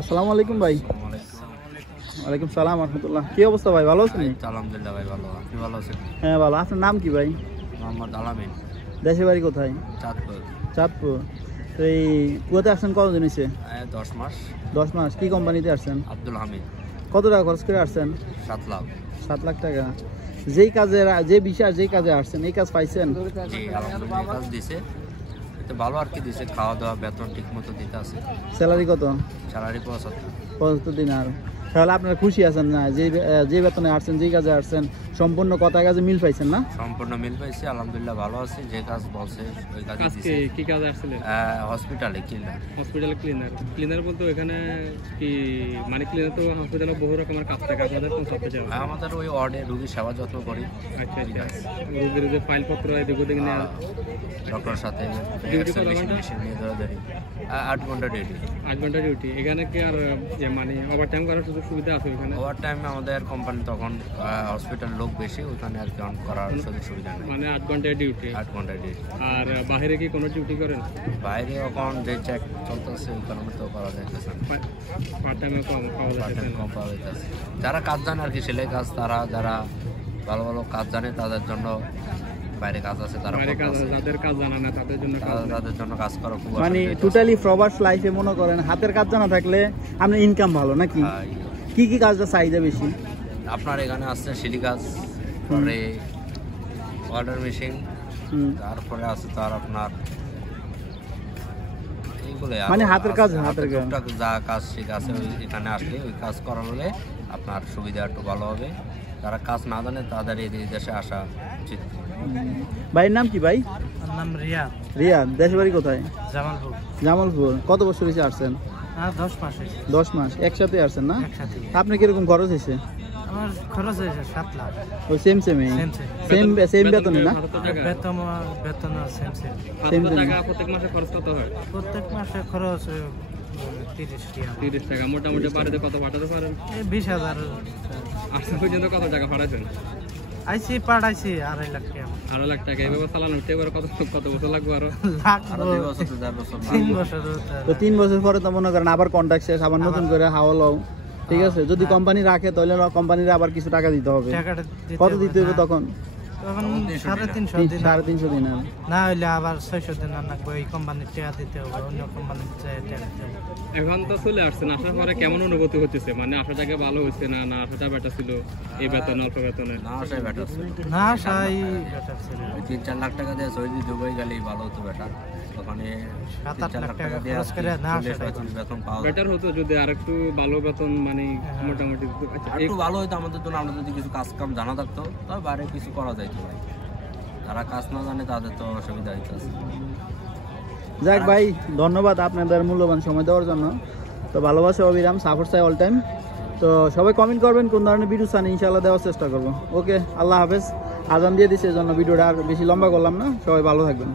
আসসালামু আলাইকুম ভাই। ওয়ালাইকুম সালাম রহমতুল্লাহ। কি অবস্থা ভাই, ভালো আছেন? আলহামদুলিল্লাহ ভাই, ভালো। আপনি ভালো আছেন? হ্যাঁ ভালো। আপনার নাম কি ভাই? মোহাম্মদ আলামিন। দেশের বাড়ি কোথায়? চাঁদপুর। চাঁদপুর। তো এই কুয়াতে আসছেন কতদিন হয়েছে? 10 মাস। 10 মাস। কি কোম্পানিতে আসছেন? আব্দুল হামিদ। কত টাকা খরচ করে আসছেন? 7 লাখ। 7 লাখ টাকা। যেই কাজে, যে বিষয় যেই কাজে আসছেন এই কাজ পাইছেন? জি আলহামদুলিল্লাহ, কাজ দিছে। তো ভালো আর কি দিছে, খাওয়া দাওয়া বেতন ঠিক মতো দিতে আছে। স্যালারি কত? স্যালারি 75। 75 দিন। আর তাহলে আপনারা খুশি আছেন না? যে বেতনে আসছেন, যেই কাজে আসছেন সম্পূর্ণ কথা কাজে মিল পাইছেন না? সম্পূর্ণ মিল পাইছি, আলহামদুলিল্লাহ ভালো আছে। যে কাজ বলছে ওই কাজ দিছে। কি কাজে আসছিলেন? হসপিটালে ক্লিনার। হসপিটালে ক্লিনার। ক্লিনার বলতে এখানে কি মানে ক্লিনার তো হসপিটালে বহু রকমের কাজ থাকে, আপনাদের কোন সবটা যাবে? আমাদের ওই ওয়ার্ডে রোগী সেবা যত্ন করি। আচ্ছা আচ্ছা। রোগীর যে ফাইলপত্র এদিক ওদিক নিয়ে ডক্টরের সাথে ডিউটি কত ঘন্টা? মেশিন নিয়ে ধরে 8 ঘন্টা ডিউটি। 8 ঘন্টা ডিউটি। এখানে কি আর যে মানে ওভার টাইম করার সুযোগ সুবিধা আছে এখানে? ওভার টাইমে আমাদের কোম্পানি তখন হসপিটাল লোক বেশি, ওখানে আর কি অন করার সুযোগ সুবিধা নেই। মানে 8 ঘন্টা ডিউটি। 8 ঘন্টা ডিউটি। আর বাইরে কি কোনো ডিউটি করেন? বাইরে এখন যে চেক চলতেছে ওই কারণে তো করা যাইতেছে না। পার্ট টাইমে কম পাওয়া যাচ্ছে না। কম পাওয়া যাইতেছে। যারা কাজ জানে আর কি, সেলাই কাজ, তারা যারা ভালো ভালো কাজ জানে তাদের জন্য বাইরে কাজ আছে, তারা বাইরে কাজ আছে, যাদের কাজ জানা না তাদের জন্য কাজ নেই। তাদের জন্য কাজ করা খুব মানে টোটালি প্রবাস লাইফে মনে করেন হাতের কাজ জানা থাকলে আপনার ইনকাম ভালো নাকি? কি কি কাজটা চাহিদা বেশি? আপনার এখানে আছে সিলি কাজ, পরে ওয়াটার মেশিন, তারপরে আছে তার আপনার এইগুলো মানে হাতের কাজ, হাতের কাজ টুকটাক যা কাজ ঠিক আছে এখানে আসলে ওই কাজ করালে আপনার সুবিধা একটু ভালো হবে। যারা কাজ না জানে তাদের এই দেশে আসা উচিত। ভাইয়ের নাম কি ভাই? আমার নাম রিয়াদ। রিয়াদ। দেশের বাড়ি কোথায়? জামালপুর। জামালপুর। কত বছর হয়েছে আসছেন? 10 মাসে। 10 মাস একসাথে আসছেন না? একসাথে। আপনার কিরকম খরচ হয়েছে? আমার খরচ হয়েছে 7 লাখ। ওই সেম সেম বেতনে না? বেতন সেম। টাকা প্রত্যেক মাসে খরচ কত হয়? প্রত্যেক মাসে খরচ 30 টাকা। 30 টাকা। মোটামুটি বাড়িতে কত পাঠাতে পারেন? 20,000। আজ পর্যন্ত কত টাকা পাঠাচ্ছেন? আইসি পাঠাইছি 2.5 লাখ টাকা। 2.5 লাখ টাকা। এইভাবে চালানো উঠতে এবার কত বছর লাগবে? আরো আরো 2 বছর তো 4 বছর 3 বছর। তো 3 বছর পরে তো মনে করেন আবার কন্ট্রাক্ট শেষ, আবার নতুন করে হাওয়া লও। ঠিক আছে, যদি কোম্পানি রাখে তাহলে কোম্পানির আবার কিছু টাকা দিতে হবে। কত দিতে হবে তখন? তখন 350 দিন। 350 দিন। না হইলে আবার 600 দিন লাগবে। ওই কোম্পানির টাকা দিতে হবে, অন্য কোম্পানির টাকা দিতে হবে। এখন তো চলে আসছেন, আসার পরে কেমন অনুভূতি হচ্ছে? মানে আসাটাকে ভালো হচ্ছে না আসাটা বেটার ছিল এই বেতন অল্প বেতনে? না আসাই বেটার ছিল। না আসাই বেটার ছিল। 3-4 লাখ টাকা দিয়ে সৌদি দুবাই গেলেই ভালো হতো বেটার। ওখানে 7-8 লাখ টাকা খরচ করে না আসাটাই বেতন পাওয়া বেটার হতো যদি আরেকটু ভালো বেতন মানে মোটামুটি একটু ভালো হতো আমাদের জন্য। আমরা যদি কিছু কাজ কাম জানা থাকতো তবে বাইরে কিছু করা যাইতো ভাই। যারা কাজ না জানে তাদের তো অসুবিধা হইতেছে। যাক ভাই, ধন্যবাদ আপনাদের মূল্যবান সময় দেওয়ার জন্য। তো ভালোবাসা অবিরাম, সাপোর্ট চাই অল টাইম। তো সবাই কমেন্ট করবেন কোন ধরনের ভিডিও চান, ইনশাআল্লাহ দেওয়ার চেষ্টা করবো। ওকে, আল্লাহ হাফেজ। আজান দিয়ে দিচ্ছে এই জন্য ভিডিওটা আর বেশি লম্বা করলাম না। সবাই ভালো থাকবেন।